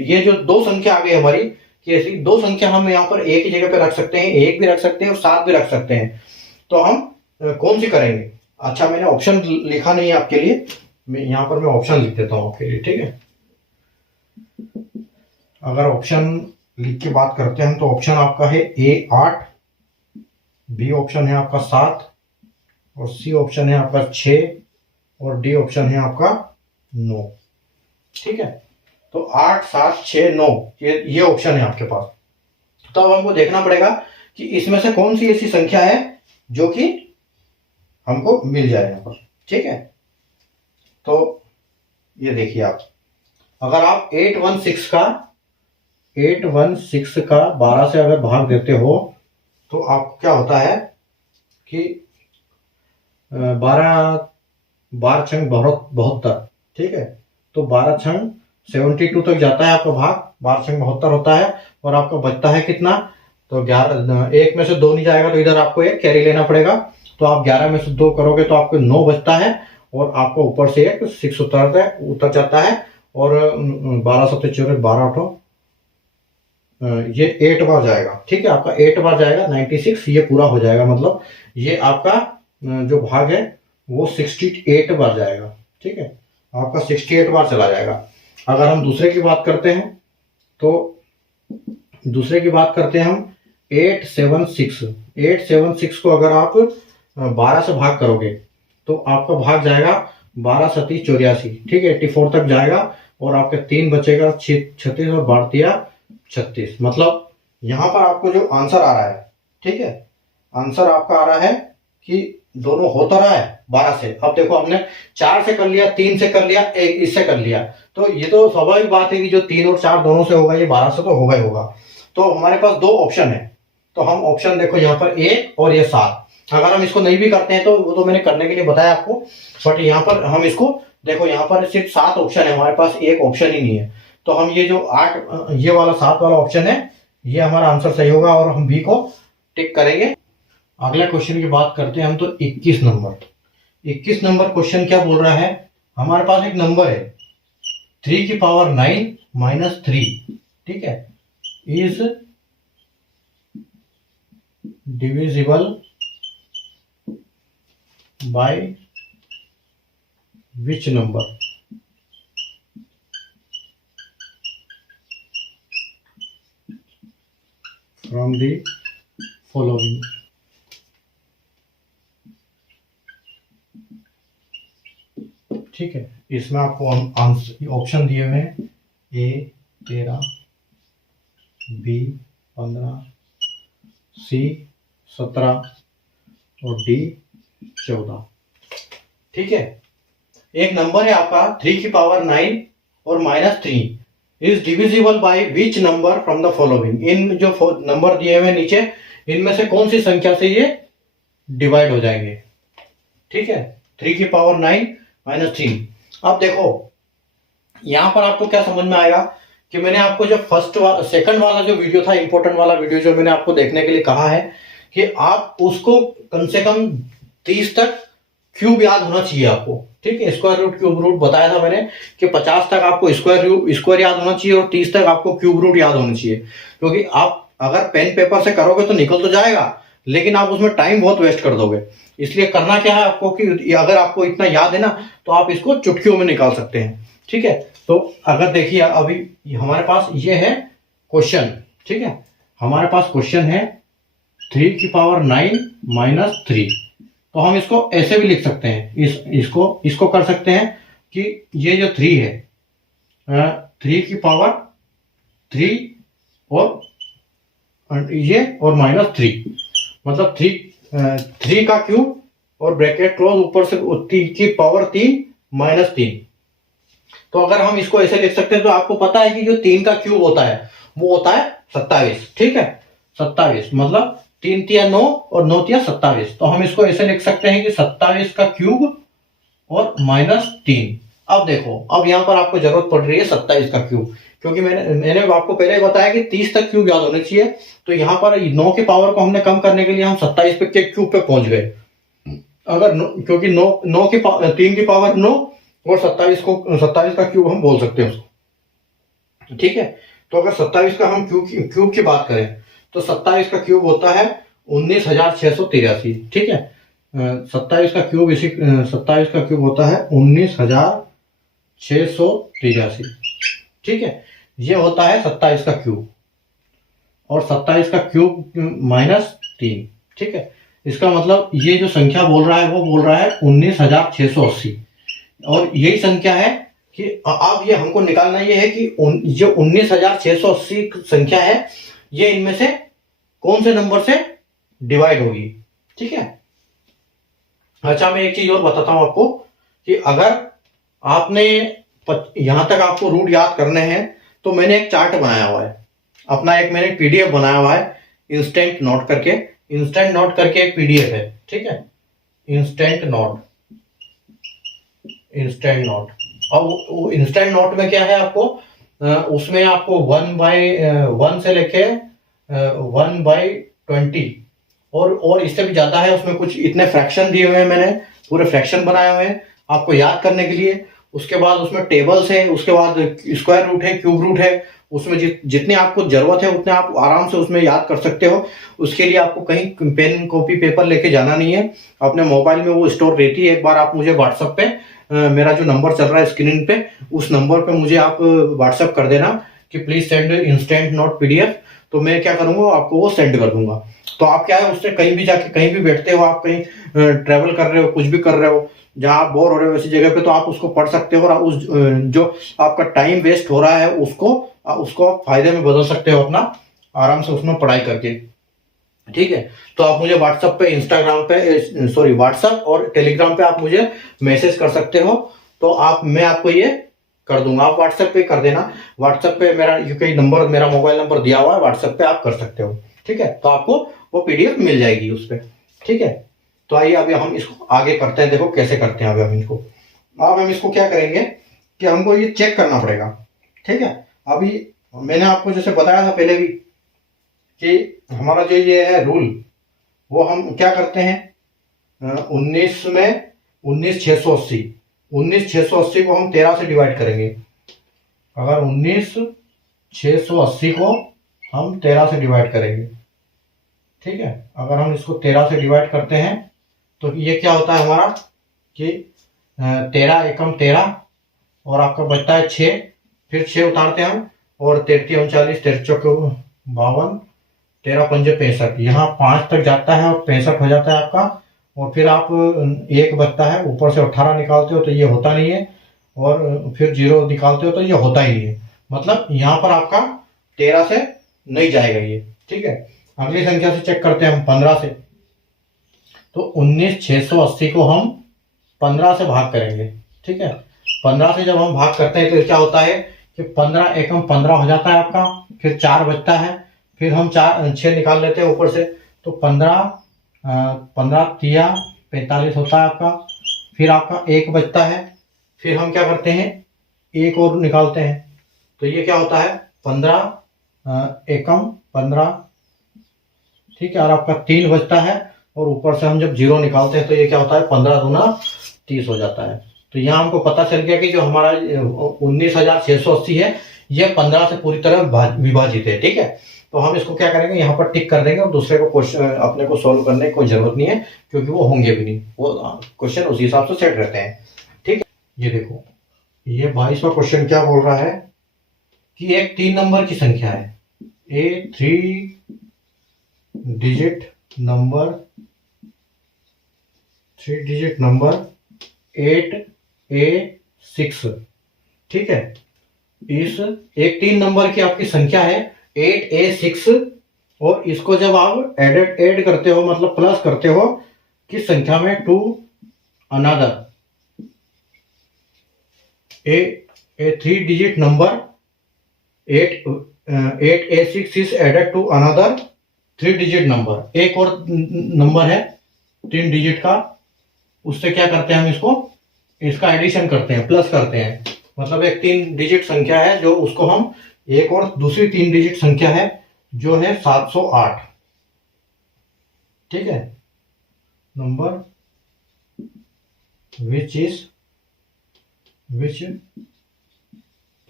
ये जो 2 संख्या आ गई हमारी, कि ऐसी 2 संख्या हम यहाँ पर एक ही जगह पे रख सकते हैं, 1 भी रख सकते हैं और 7 भी रख सकते हैं। तो हम कौन सी करेंगे। अच्छा, मैंने ऑप्शन लिखा नहीं है आपके लिए, मैं यहाँ पर मैं ऑप्शन लिख देता हूँ आपके लिए। ठीक है, अगर ऑप्शन लिख के बात करते हैं तो ऑप्शन आपका है ए 8, बी ऑप्शन है आपका 7, और सी ऑप्शन है आपका 6, और डी ऑप्शन है आपका 9। ठीक है, तो 8 7 6 9 ये ऑप्शन है आपके पास। तो अब हमको देखना पड़ेगा कि इसमें से कौन सी ऐसी संख्या है जो कि हमको मिल जाए यहाँ पर। ठीक है, तो ये देखिए आप, अगर आप 816 का 12 से अगर भाग देते हो तो आपको क्या होता है कि 12 12 छंग 72। ठीक है, तो 12 छंग 72 तक जाता है आपका भाग, 12 छंग 72 होता है, और आपको बचता है कितना, तो 11, एक में से 2 नहीं जाएगा तो इधर आपको एक कैरी लेना पड़ेगा। तो आप 11 में से 2 करोगे तो आपको 9 बचता है, और आपको ऊपर से एक 6 उतर जाता है, और 12 7 4 12 ये 8 बार जाएगा। ठीक है, आपका 8 बार जाएगा 96, ये पूरा हो जाएगा, मतलब ये आपका जो भाग है वो 68 बार जाएगा। ठीक है, आपका 68 बार चला जाएगा। अगर हम दूसरे की बात करते हैं तो दूसरे की बात करते हैं हम 876 को अगर आप 12 से भाग करोगे तो आपका भाग जाएगा 12 7 84। ठीक है, 84 तक जाएगा, और आपके 3 बचेगा 36 और 12 36, मतलब यहाँ पर आपको जो आंसर आ रहा है, ठीक है, आंसर आपका आ रहा है कि दोनों होता रहा है 12 से। अब देखो हमने 4 से कर लिया, 3 से कर लिया, एक इससे कर लिया, तो ये तो स्वाभाविक बात है कि जो 3 और 4 दोनों से होगा, ये 12 से तो होगा ही होगा। तो हमारे पास दो ऑप्शन है, तो हम ऑप्शन देखो यहाँ पर 1 और ये 7, अगर हम इसको नहीं भी करते हैं तो वो तो मैंने करने के लिए बताया आपको, बट यहाँ पर हम इसको देखो, यहाँ पर सिर्फ 7 ऑप्शन है हमारे पास, एक ऑप्शन ही नहीं है। तो हम ये जो 8, ये वाला 7 वाला ऑप्शन है, ये हमारा आंसर सही होगा और हम बी को टिक करेंगे। अगला क्वेश्चन की बात करते हैं हम, तो 21 नंबर। 21 नंबर क्वेश्चन क्या बोल रहा है, हमारे पास एक नंबर है 3 की पावर 9 माइनस 3, ठीक है, is divisible by which number. From the following. ठीक है, इसमें आपको आंसर ऑप्शन दिए हुए हैं, ए 13, बी 15, सी 17 और डी 14। ठीक है, एक नंबर है आपका 3 की पावर 9 और minus 3 is divisible by which number from the following. इन जो नंबर दिए हुए नीचे, इनमें से कौन सी संख्या से ये डिवाइड हो जाएंगे। ठीक है, 3 की पावर 9 माइनस 3। अब देखो यहां पर आपको क्या समझ में आएगा कि मैंने आपको जो सेकंड वाला जो वीडियो था, इंपॉर्टेंट वाला वीडियो जो मैंने आपको देखने के लिए कहा है, कि आप उसको कम से कम 30 तक क्यूब याद होना चाहिए आपको। ठीक है, स्क्वायर रूट क्यूब रूट बताया था मैंने कि 50 तक आपको स्क्वायर याद होना चाहिए और 30 तक आपको क्यूब रूट याद होना चाहिए। क्योंकि आप अगर पेन पेपर से करोगे तो निकल तो जाएगा, लेकिन आप उसमें टाइम बहुत वेस्ट कर दोगे। इसलिए करना क्या है आपको कि अगर आपको इतना याद है ना, तो आप इसको चुटकियों में निकाल सकते हैं। ठीक है, तो अगर देखिए अभी हमारे पास ये है क्वेश्चन। ठीक है, हमारे पास क्वेश्चन है 3 की पावर 9 माइनस 3, तो हम इसको ऐसे भी लिख सकते हैं, इसको कर सकते हैं कि ये जो 3 है, 3 की पावर 3 और ये और माइनस 3, मतलब 3 का क्यूब और ब्रैकेट क्लोज, ऊपर से 3 की पावर 3 माइनस 3। तो अगर हम इसको ऐसे लिख सकते हैं, तो आपको पता है कि जो 3 का क्यूब होता है वो होता है 27। ठीक है, 27 मतलब 3 तिया 9 और 9 तिया 27। तो हम इसको ऐसे लिख सकते हैं कि 27 का क्यूब और माइनस 3। अब देखो, अब यहां पर आपको जरूरत पड़ रही है 27 का क्यूब, क्योंकि मैंने आपको पहले बताया कि 30 तक क्यूब याद होने चाहिए। तो यहां पर 9 की पावर को हमने कम करने के लिए हम 27 पे के क्यूब पे पहुंच गए। अगर क्योंकि 9 की 3 की पावर 9 और 27 का क्यूब हम बोल सकते हैं उसको। ठीक है, तो अगर 27 का हम क्यूब की बात करें, तो 27 का क्यूब होता है 19,683। ठीक है, 27 का क्यूब होता है 19,683। ठीक है, ये होता है 27 का क्यूब, और 27 का क्यूब माइनस 3। ठीक है, इसका मतलब ये जो संख्या बोल रहा है वो बोल रहा है 19,680, और यही संख्या है कि अब ये हमको निकालना ये है कि जो 19,680 संख्या है, ये इनमें से कौन से नंबर से डिवाइड होगी। ठीक है, अच्छा मैं एक चीज और बताता हूं आपको कि अगर आपने यहां तक आपको रूट याद करने हैं, तो मैंने एक चार्ट बनाया हुआ है अपना, एक मैंने पीडीएफ बनाया हुआ है इंस्टेंट नोट करके एक पीडीएफ है। ठीक है, इंस्टेंट नोट। अब इंस्टेंट नोट में क्या है, आपको उसमें आपको 1/1 से लेके 1/20 और इससे भी ज्यादा है, उसमें कुछ इतने फ्रैक्शन दिए हुए हैं, मैंने पूरे फ्रैक्शन बनाए हुए हैं आपको याद करने के लिए। उसके बाद उसमें टेबल्स है, उसके बाद स्क्वायर रूट है, क्यूब रूट है, उसमें जितने आपको जरूरत है उतने आप आराम से उसमें याद कर सकते हो। उसके लिए आपको कहीं पेन कॉपी पेपर लेके जाना नहीं है, अपने मोबाइल में वो स्टोर रहती है। एक बार आप मुझे व्हाट्सएप पे मेरा जो नंबर चल रहा है स्क्रीन पे, उस नंबर पे मुझे आप व्हाट्सएप कर देना कि please send instant note PDF, तो मैं क्या करूंगा आपको वो सेंड कर दूंगा। तो आप क्या है, उससे कहीं भी जाके कहीं भी बैठते हो, आप कहीं ट्रेवल कर रहे हो, कुछ भी कर रहे हो, जहां आप बोर हो रहे हो ऐसी जगह पे, तो आप उसको पढ़ सकते हो, और उस जो आपका टाइम वेस्ट हो रहा है उसको आप फायदे में बदल सकते हो अपना, आराम से उसमें पढ़ाई करके। ठीक है। तो आप मुझे व्हाट्सएप पे, इंस्टाग्राम पे, सॉरी व्हाट्सएप और टेलीग्राम पे आप मुझे मैसेज कर सकते हो। तो मैं आपको ये कर दूंगा, आप व्हाट्सएप पे कर देना। व्हाट्सएप पे मेरा यूके नंबर, मेरा मोबाइल नंबर दिया हुआ है, व्हाट्सएप पे आप कर सकते हो। ठीक है, तो आपको वो पीडीएफ मिल जाएगी उस पर। ठीक है, तो आइए अभी हम इसको आगे करते हैं। देखो कैसे करते हैं अभी हम इसको। अब हम इसको क्या करेंगे कि हमको ये चेक करना पड़ेगा। ठीक है, अभी मैंने आपको जैसे बताया था पहले भी कि हमारा जो ये है रूल, वो हम क्या करते हैं, 19 में 19,680, 19,680 को हम 13 से डिवाइड करेंगे। अगर 19,680 को हम 13 से डिवाइड करेंगे, ठीक है, अगर हम इसको 13 से डिवाइड करते हैं तो ये क्या होता है हमारा कि 13 एकम 13 और आपका बचता है 6, फिर 6 उतारते हैं हम, और 33 39 13 चौके 52, 13 पंजे 65, यहाँ 5 तक जाता है और 65 हो जाता है आपका। और फिर आप एक बचता है, ऊपर से 18 निकालते हो तो ये होता नहीं है, और फिर 0 निकालते हो तो ये होता ही नहीं है। मतलब यहाँ पर आपका 13 से नहीं जाएगा ये। ठीक है, अगली संख्या से चेक करते हैं हम 15 से। तो 19,680 को हम 15 से भाग करेंगे। ठीक है, 15 से जब हम भाग करते हैं तो क्या होता है कि 15 एकम 15 हो जाता है आपका, फिर 4 बचता है, फिर हम 6 निकाल लेते हैं ऊपर से, तो 15 तिया 45 होता है आपका। फिर आपका 1 बचता है, फिर हम क्या करते हैं, 1 और निकालते हैं, तो ये क्या होता है 15 एकम 15। ठीक है, और आपका 3 बचता है, और ऊपर से हम जब 0 निकालते हैं तो ये क्या होता है 15 दूना 30 हो जाता है। तो यहाँ हमको पता चल गया कि जो हमारा 19,680 है ये 15 से पूरी तरह विभाजित है। ठीक है, तो हम इसको क्या करेंगे, यहाँ पर टिक कर देंगे, और दूसरे को क्वेश्चन अपने को सोल्व करने की कोई जरूरत नहीं है, क्योंकि वो होंगे भी नहीं, वो क्वेश्चन उसी हिसाब से सेट रहते हैं। ठीक है, ये देखो, ये 22वां क्वेश्चन क्या बोल रहा है कि एक 3 नंबर की संख्या है, ए 3 डिजिट नंबर 8A6। ठीक है, इस एक 3 नंबर की आपकी संख्या है 8A6, और इसको जब आप ऐड करते हो, मतलब प्लस करते हो किस संख्या में, to another A 3 digit number 8A6 is added to another 3 digit number. एक और नंबर है 3 डिजिट का, उससे क्या करते हैं हम इसका एडिशन करते हैं, प्लस करते हैं। मतलब एक 3 डिजिट संख्या है जो, उसको हम एक और दूसरी 3 डिजिट संख्या है जो है 708। ठीक है, नंबर विच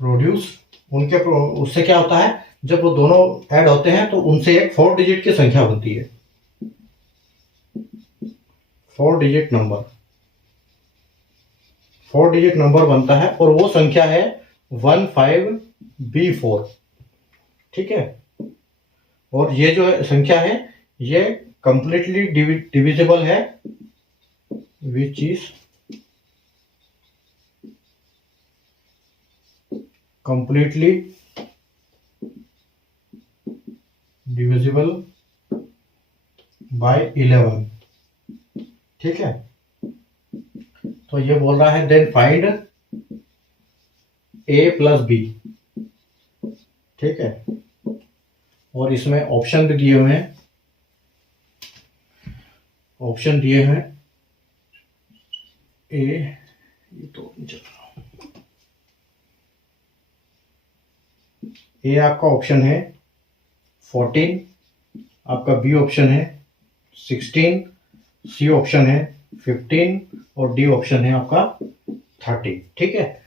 प्रोड्यूस, उससे क्या होता है, जब वो दोनों ऐड होते हैं तो उनसे एक 4 डिजिट की संख्या बनती है, 4 डिजिट नंबर बनता है, और वो संख्या है 15B4। ठीक है, और ये जो संख्या है ये कंप्लीटली डिविजिबल है, which is completely divisible by 11। ठीक है, तो ये बोल रहा है then find A plus B। ठीक है, और इसमें ऑप्शन भी दिए हुए हैं, ऑप्शन दिए हैं ए, तो ए आपका ऑप्शन है 14, आपका बी ऑप्शन है 16, सी ऑप्शन है 15, और डी ऑप्शन है आपका 30। ठीक है,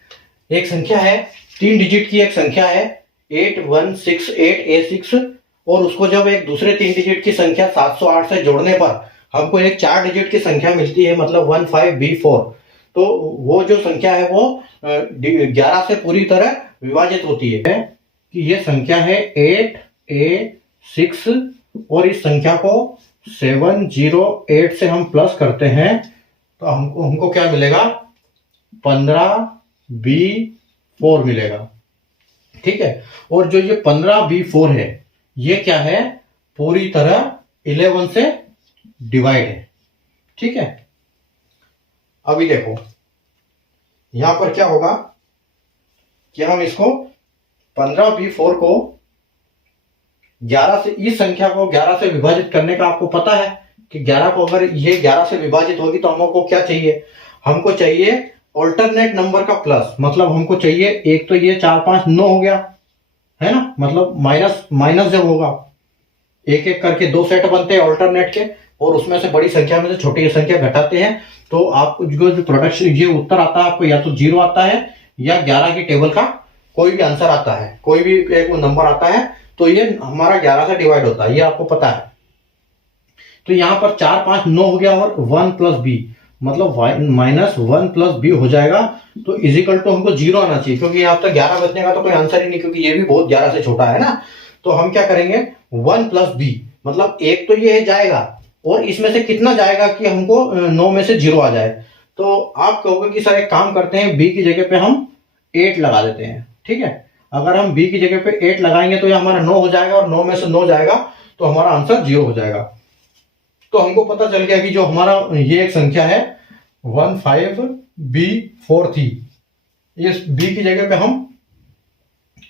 एक संख्या है 3 डिजिट की, एक संख्या है 8168A6, और उसको जब एक दूसरे 3 डिजिट की संख्या 708 से जोड़ने पर हमको एक 4 डिजिट की संख्या मिलती है, मतलब 15B4। तो वो जो संख्या है वो 11 से पूरी तरह विभाजित होती है कि ये संख्या है 8A6, और इस संख्या को 708 से हम प्लस करते हैं तो हमको क्या मिलेगा, 15B4 मिलेगा। ठीक है, और जो ये 15B4 है ये क्या है, पूरी तरह 11 से डिवाइड है। ठीक है, अभी देखो यहां पर क्या होगा कि हम इसको 15b4 को 11 से, इस संख्या को 11 से विभाजित करने का आपको पता है कि 11 को अगर ये 11 से विभाजित होगी तो हमको क्या चाहिए, हमको चाहिए ऑल्टरनेट नंबर का प्लस। मतलब हमको चाहिए, एक तो ये 4 5 9 हो गया है ना, मतलब माइनस माइनस जब होगा एक एक करके 2 सेट बनते हैं ऑल्टरनेट के, और उसमें से बड़ी संख्या में से छोटी संख्या घटाते हैं, तो आपको जो प्रोडक्शन ये उत्तर आता है आपको या तो 0 आता है या 11 की टेबल का कोई भी आंसर आता है, कोई भी एक नंबर आता है, तो ये हमारा 11 से डिवाइड होता है, ये आपको पता है। तो यहाँ पर 4 5 9 हो गया और 1 प्लस बी, मतलब -1 प्लस बी हो जाएगा। तो इजिकल टू हमको 0 आना चाहिए, क्योंकि यहाँ तक 11 बचने का तो कोई आंसर ही नहीं, क्योंकि ये भी बहुत 11 से छोटा है ना। तो हम क्या करेंगे, 1 प्लस बी, मतलब एक तो ये जाएगा और इसमें से कितना जाएगा कि हमको 9 में से 0 आ जाए। तो आप कहोगे कि सर एक काम करते हैं, बी की जगह पे हम 8 लगा देते हैं। ठीक है, अगर हम बी की जगह पे 8 लगाएंगे तो ये हमारा 9 हो जाएगा, और 9 में से 9 जाएगा तो हमारा आंसर 0 हो जाएगा। तो हमको पता चल गया कि जो हमारा ये एक संख्या है 15b4 थी, इस b की जगह पे हम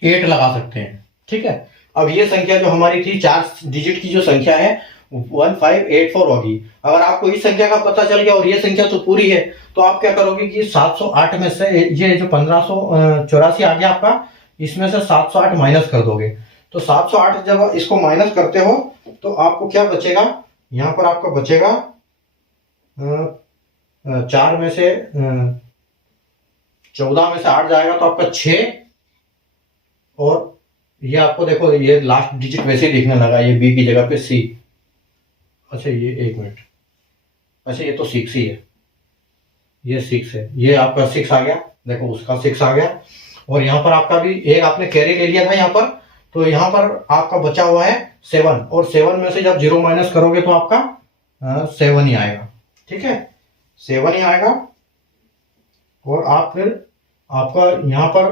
8 लगा सकते हैं। ठीक है, अब ये संख्या जो हमारी थी 4 डिजिट की जो संख्या है 1584 होगी। अगर आपको इस संख्या का पता चल गया और ये संख्या तो पूरी है, तो आप क्या करोगे कि 708 में से ये जो 1584 आ गया आपका, इसमें से 708 माइनस कर दोगे। तो 708 जब इसको माइनस करते हो तो आपको क्या बचेगा, यहां पर आपका बचेगा 4 में से 14 में से 8 जाएगा तो आपका 6, और ये आपको देखो ये लास्ट डिजिट वैसे ही दिखने लगा, ये बी की जगह पे सी। अच्छा ये एक मिनट, अच्छा ये तो 6 ही है, ये 6 है, ये आपका 6 आ गया, देखो उसका 6 आ गया। और यहाँ पर आपका भी एक आपने कैरी ले लिया था यहाँ पर, तो यहाँ पर आपका बचा हुआ है 7, और 7 में से जब 0 माइनस करोगे तो आपका 7 ही आएगा। ठीक है, 7 ही आएगा। और आप फिर आपका यहाँ पर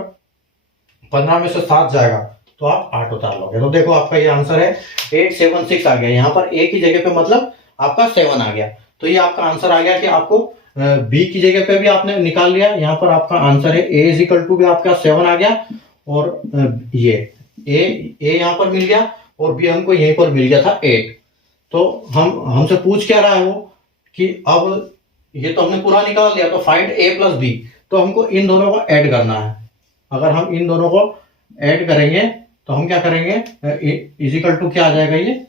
15 में से 7 जाएगा तो आप 8 उतार लोगे। तो देखो आपका ये आंसर है 876 आ गया। यहाँ पर ए की जगह पे मतलब आपका 7 आ गया, तो ये आपका आंसर आ गया कि आपको बी की जगह पे भी आपने निकाल लिया। यहाँ पर आपका आंसर है ए इज इक्वल टू भी आपका 7 आ गया, और ये ए यहाँ पर मिल गया और बी हमको यहीं पर मिल गया था 8। तो हमसे पूछ क्या रहा है वो कि अब ये तो हमने पूरा निकाल दिया, तो फाइंड ए प्लस बी, तो हमको इन दोनों को ऐड करना है। अगर हम इन दोनों को ऐड करेंगे तो हम क्या करेंगे, इजिकल टू क्या आ जाएगा, ये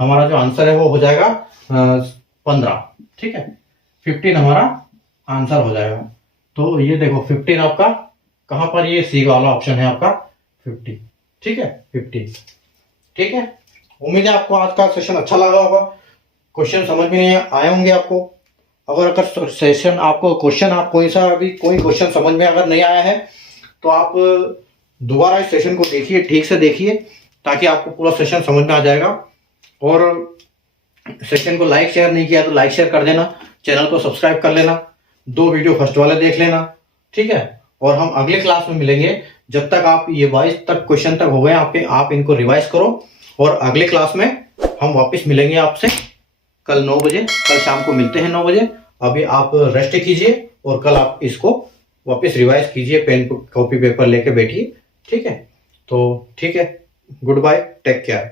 हमारा जो आंसर है वो हो जाएगा 15। ठीक है, 15 हमारा आंसर हो जाएगा। तो ये देखो 15 आपका कहां पर, ये सी वाला ऑप्शन है आपका 50। ठीक है, 50। ठीक है, उम्मीद है आपको आज का सेशन अच्छा लगा होगा, क्वेश्चन समझ में आए होंगे आपको। अगर सेशन आपको क्वेश्चन आप कोई सा भी कोई क्वेश्चन समझ में अगर नहीं आया है तो आप दोबारा इस सेशन को देखिए, ठीक से देखिए, ताकि आपको पूरा सेशन समझ में आ जाएगा। और सेशन को लाइक शेयर नहीं किया तो लाइक शेयर कर देना, चैनल को सब्सक्राइब कर लेना, 2 वीडियो फर्स्ट वाले देख लेना। ठीक है, और हम अगले क्लास में मिलेंगे। जब तक आप ये 22 तक क्वेश्चन तक हो गए आपके, आप इनको रिवाइज करो, और अगले क्लास में हम वापस मिलेंगे आपसे कल 9 बजे। कल शाम को मिलते हैं 9 बजे। अभी आप रेस्ट कीजिए और कल आप इसको वापस रिवाइज कीजिए, पेन कॉपी पेपर लेके बैठिए। ठीक है, तो ठीक है, गुड बाय, टेक केयर।